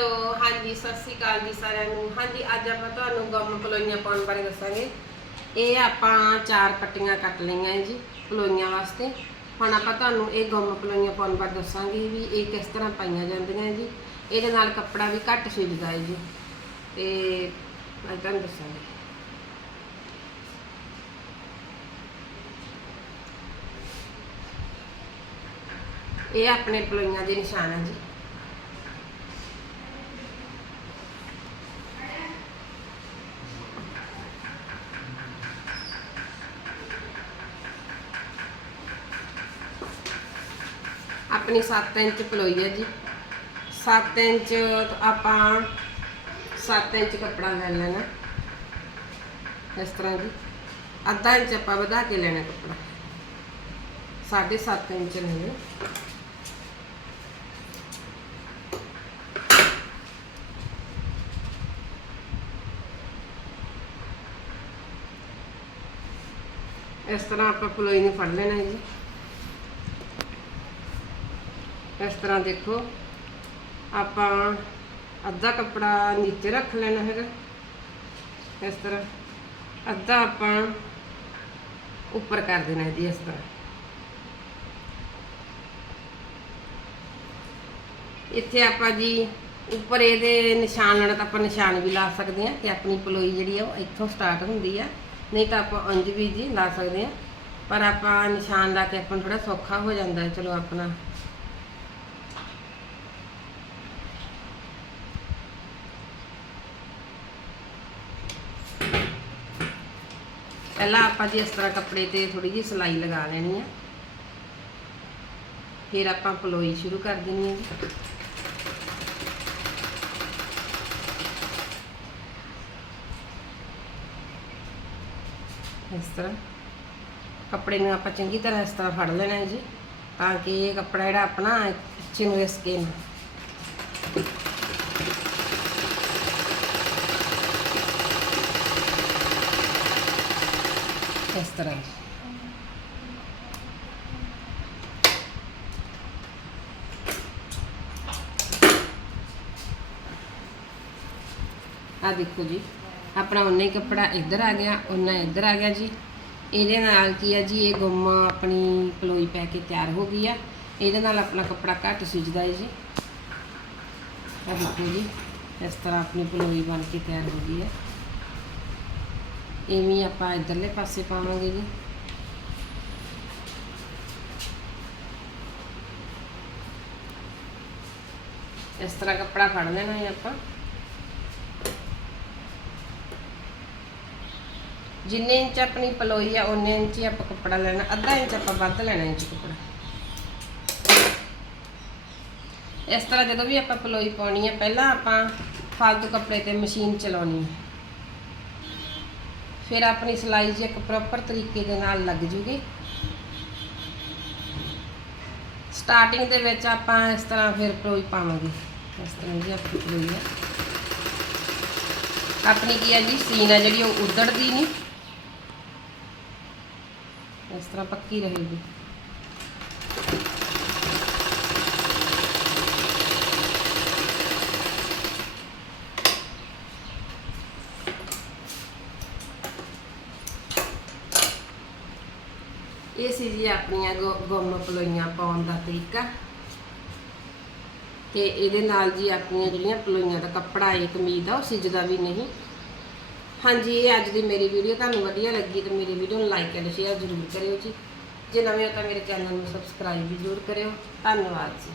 Hello ਹਾਂਜੀ, ਸਤਿ ਸ਼੍ਰੀ ਅਕਾਲ ਜੀ ਸਾਰਿਆਂ ਨੂੰ। ਹਾਂਜੀ, ਅੱਜ ਆਪਾਂ ਤੁਹਾਨੂੰ ਗਮ ਪਲੋਈਆਂ ਪਾਉਣ ਬਾਰੇ ਦੱਸਾਂਗੇ। ਇਹ ਆਪਾਂ ਚਾਰ ਪੱਟੀਆਂ ਕੱਟ ਲਈਆਂ ਹੈ ਜੀ ਪਲੋਈਆਂ ਵਾਸਤੇ। ਹੁਣ ਆਪਾਂ ਤੁਹਾਨੂੰ ਇਹ ਗਮ ਪਲੋਈਆਂ ਪਾਉਣ ਬਾਰੇ ਦੱਸਾਂਗੇ ਵੀ ਇਹ ਕਿਸ ਤਰ੍ਹਾਂ ਪਾਈਆਂ ਜਾਂਦੀਆਂ ਜੀ। ਇਹਦੇ ਨਾਲ ਕੱਪੜਾ ਵੀ ਘੱਟ ਛਿੱਲਦਾ ਹੈ ਜੀ। ਤੇ ਅੱਜ ਤੁਹਾਨੂੰ ਦੱਸਾਂਗੇ। ਇਹ ਆਪਣੇ ਪਲੋਈਆਂ ਦੇ ਨਿਸ਼ਾਨ ਹੈ ਜੀ। ਆਪਣੀ 7 ਇੰਚ ਪਲੋਈ ਹੈ ਜੀ। 7 ਇੰਚ ਆਪਾਂ 7 ਇੰਚ ਕੱਪੜਾ ਲੈ ਲੈਣਾ। ਇਸ ਤਰ੍ਹਾਂ ਜੀ। ਅੱਧਾ ਇੰਚ ਆਪਾਂ ਵਧਾ ਕੇ ਲੈਣਾ ਕੱਪੜਾ। 7.5 ਇੰਚ ਲੈਣਾ ਇਸ ਤਰ੍ਹਾਂ ਆਪਾਂ ਪਲੋਈ ਨੂੰ ਫੜ ਲੈਣਾ ਹੈ ਜੀ। ਇਸ ਤਰ੍ਹਾਂ ਦੇਖੋ, ਆਪਾਂ ਅੱਧਾ ਕੱਪੜਾ ਨੀਚੇ ਰੱਖ ਲੈਣਾ ਹੈਗਾ। ਇਸ ਤਰ੍ਹਾਂ ਅੱਧਾ ਆਪਾਂ ਉੱਪਰ ਕਰ ਦੇਣਾ ਹੈ ਜੀ ਇਸ ਤਰ੍ਹਾਂ। ਇੱਥੇ ਆਪਾਂ ਜੀ ਉੱਪਰ ਇਹਦੇ ਨਿਸ਼ਾਨ ਲੈਣਾ ਤਾਂ ਆਪਾਂ ਨਿਸ਼ਾਨ ਵੀ ਲਾ ਸਕਦੇ ਹਾਂ ਕਿ ਆਪਣੀ ਪਲੋਈ ਜਿਹੜੀ ਆ ਉਹ ਇੱਥੋਂ ਸਟਾਰਟ ਹੁੰਦੀ ਆ। ਨਹੀਂ ਤਾਂ ਆਪਾਂ ਉਂਝ ਵੀ ਜੀ ਲਾ ਸਕਦੇ ਹਾਂ। ਪਰ ਆਪਾਂ ਨਿਸ਼ਾਨ ਲਾ ਕੇ ਆਪਾਂ ਨੂੰ ਥੋੜਾ ਸੌਖਾ ਹੋ ਜਾਂਦਾ ਚਲੋ ਆਪਣਾ ਪਹਿਲਾਂ ਆਪਾਂ ਜੀ ਇਸ ਤਰ੍ਹਾਂ ਕੱਪੜੇ ਤੇ ਥੋੜੀ ਜਿਹੀ ਸਿਲਾਈ ਲਗਾ ਲੈਣੀ ਹੈ ਫਿਰ ਆਪਾਂ ਪਲੋਈ ਸ਼ੁਰੂ ਕਰ ਦੇਣੀ ਹੈ ਜੀ। ਇਸ ਤਰ੍ਹਾਂ ਕੱਪੜੇ ਨੂੰ ਆਪਾਂ ਚੰਗੀ ਤਰ੍ਹਾਂ ਇਸ ਤਰ੍ਹਾਂ ਫੜ ਲੈਣਾ ਹੈ ਜੀ, ਤਾਂ ਕਿ ਇਹ ਕੱਪੜਾ ਜਿਹੜਾ ਆਪਣਾ ਪਿੱਛੇ ਨੂੰ ਰਿਸਕੇ ਨਾ। ਇਸ ਤਰ੍ਹਾਂ ਆ ਦੇਖੋ ਜੀ, ਆਪਣਾ ਉਨਾ ਹੀ ਕੱਪੜਾ ਇੱਧਰ ਆ ਗਿਆ ਉਨਾ ਇੱਧਰ ਆ ਗਿਆ ਜੀ। ਇਹਦੇ ਨਾਲ ਕੀ ਆ ਜੀ, ਇਹ ਗੁੰਮ ਆਪਣੀ ਪਲੋਈ ਪੈ ਕੇ ਤਿਆਰ ਹੋ ਗਈ ਆ। ਇਹਦੇ ਨਾਲ ਆਪਣਾ ਕੱਪੜਾ ਘੱਟ ਸਿੱਜਦਾ ਹੈ ਜੀ। ਆ ਦੇਖੋ ਜੀ, ਇਸ ਤਰ੍ਹਾਂ ਆਪਣੀ ਪਲੋਈ ਬਣ ਕੇ ਤਿਆਰ ਹੋ ਗਈ ਹੈ ਇਵੇਂ ਆਪਾਂ ਇੱਧਰਲੇ ਪਾਸੇ ਪਾਵਾਂਗੇ ਜੀ। ਇਸ ਤਰ੍ਹਾਂ ਕੱਪੜਾ ਫੜ ਲੈਣਾ ਹੈ ਆਪਾਂ। ਜਿੰਨੇ ਇੰਚ ਆਪਣੀ ਪਲੋਈ ਆ ਉਹਨੇ ਇੰਚ ਹੀ ਆਪਾਂ ਕੱਪੜਾ ਲੈਣਾ। ਅੱਧਾ ਇੰਚ ਆਪਾਂ ਵੱਧ ਲੈਣਾ ਇੰਚ ਕੱਪੜਾ। ਇਸ ਤਰ੍ਹਾਂ ਜਦੋਂ ਵੀ ਆਪਾਂ ਪਲੋਈ ਪਾਉਣੀ ਆ, ਪਹਿਲਾਂ ਆਪਾਂ ਫਾਲਤੂ ਕੱਪੜੇ ਤੇ ਮਸ਼ੀਨ ਚਲਾਉਣੀ ਹੈ ਫਿਰ ਆਪਣੀ ਸਿਲਾਈ ਜੀ ਇੱਕ ਪ੍ਰੋਪਰ ਤਰੀਕੇ ਦੇ ਨਾਲ ਲੱਗ ਜੂਗੀ। ਸਟਾਰਟਿੰਗ ਦੇ ਵਿੱਚ ਆਪਾਂ ਇਸ ਤਰ੍ਹਾਂ ਫਿਰ ਪਲੋਈ ਪਾਵਾਂਗੇ। ਇਸ ਤਰ੍ਹਾਂ ਜੀ ਆਪਣੀ ਪਲੋਈ ਹੈ। ਆਪਣੀ ਕੀ ਹੈ ਜੀ? ਸੀਨ ਹੈ ਜਿਹੜੀ ਉਹ ਉਧੜਦੀ ਨਹੀਂ। ਇਸ ਤਰ੍ਹਾਂ ਪੱਕੀ ਰਹੇਗੀ। ਇਹ ਸੀ ਜੀ ਆਪਣੀਆਂ ਗੁ- ਗੁੰਮ ਪਲੋਈਆਂ ਪਾਉਣ ਦਾ ਤਰੀਕਾ ਤੇ ਇਹਦੇ ਨਾਲ ਜੀ ਆਪਣੀਆਂ ਜਿਹੜੀਆਂ ਪਲੋਈਆਂ ਦਾ ਕੱਪੜਾ ਹੈ ਕਮੀਜ਼ ਦਾ ਉਹ ਸਿੱਜਦਾ ਵੀ ਨਹੀਂ ਹਾਂਜੀ ਇਹ ਅੱਜ ਦੀ ਮੇਰੀ ਵੀਡੀਓ ਤੁਹਾਨੂੰ ਵਧੀਆ ਲੱਗੀ ਤੇ ਮੇਰੀ ਵੀਡੀਓ ਨੂੰ ਲਾਈਕ ਐਂਡ ਸ਼ੇਅਰ ਜ਼ਰੂਰ ਕਰਿਓ ਜੀ ਜੇ ਨਵੇਂ ਹੋ ਤਾਂ ਮੇਰੇ ਚੈਨਲ ਨੂੰ ਸਬਸਕ੍ਰਾਈਬ ਵੀ ਜ਼ਰੂਰ ਕਰਿਓ ਧੰਨਵਾਦ ਜੀ